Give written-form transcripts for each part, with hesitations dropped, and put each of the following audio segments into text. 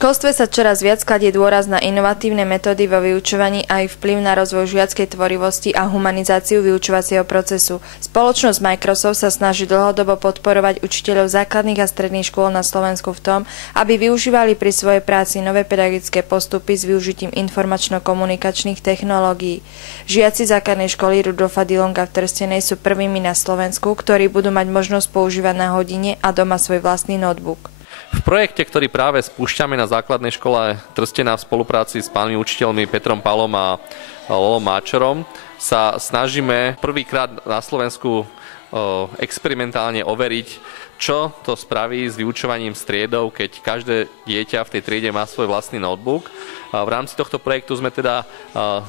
školstve sa čoraz viac kladie dôraz na inovatívne metódy vo vyučovaní a ich vplyv na rozvoj žiackej tvorivosti a humanizáciu vyučovacieho procesu. Spoločnosť Microsoft sa snaží dlhodobo podporovať učiteľov základných a stredných škôl na Slovensku v tom, aby využívali pri svojej práci nové pedagogické postupy s využitím informačno-komunikačných technológií. Žiaci základnej školy Rudolfa Dillonga v Trstenej sú prvými na Slovensku, ktorí budú mať možnosť používať na hodine a doma svoj vlastný notebook. V projekte, ktorý práve spúšťame na základnej škole Trstená v spolupráci s pánmi učiteľmi Petrom Palom a Lolom Máčerom, sa snažíme prvýkrát na Slovensku experimentálne overiť, čo to spraví s vyučovaním striedov, keď každé dieťa v tej triede má svoj vlastný notebook. V rámci tohto projektu sme teda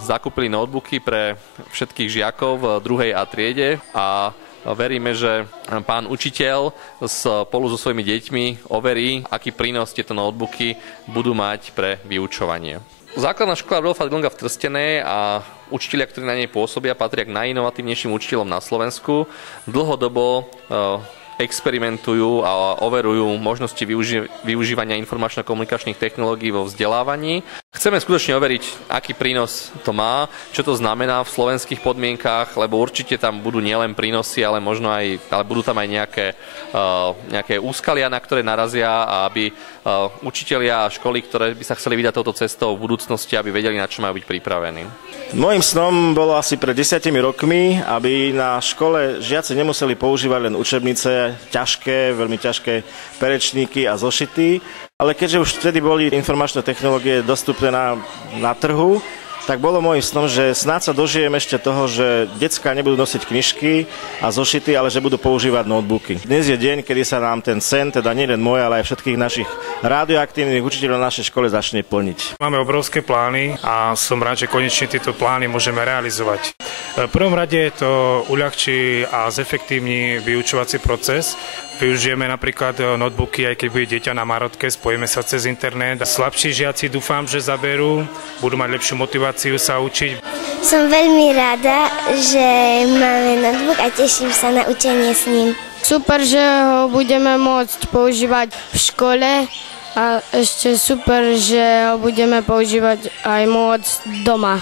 zakúpili notebooky pre všetkých žiakov v 2. A triede a veríme, že pán učiteľ spolu so svojimi deťmi overí, aký prínos tieto notebooky budú mať pre vyučovanie. Základná škola Rudolfa Dillonga v Trstenej a učitelia, ktorí na nej pôsobia, patria k najinovatívnejším učiteľom na Slovensku. Dlhodobo experimentujú a overujú možnosti využívania informačno-komunikačných technológií vo vzdelávaní. Chceme skutočne overiť, aký prínos to má, čo to znamená v slovenských podmienkách, lebo určite tam budú nielen prínosy, ale možno aj, budú tam aj nejaké úskalia, na ktoré narazia, a aby učitelia a školy, ktoré by sa chceli vydať touto cestou v budúcnosti, aby vedeli, na čo majú byť pripravení. Môjim snom bolo asi pred 10 rokmi, aby na škole žiaci nemuseli používať len učebnice, ťažké, veľmi ťažké perečníky a zošity, ale keďže už vtedy boli informačné technológie dostupné na trhu, tak bolo môjim snom, že snáď sa dožijem ešte toho, že decká nebudú nosiť knižky a zošity, ale že budú používať notebooky. Dnes je deň, kedy sa nám ten sen, teda nielen môj, ale aj všetkých našich radioaktívnych učiteľov na našej škole začne plniť. Máme obrovské plány a som rád, že konečne tieto plány môžeme realizovať. V prvom rade to uľahčí a zefektívni vyučovací proces. Využijeme napríklad notebooky, aj keď bude dieťa na marotke, spojíme sa cez internet. Slabší žiaci dúfam, že zaberú, budú mať lepšiu motiváciu sa učiť. Som veľmi rada, že máme notebook a teším sa na učenie s ním. Super, že ho budeme môcť používať v škole a ešte super, že ho budeme používať aj môcť doma.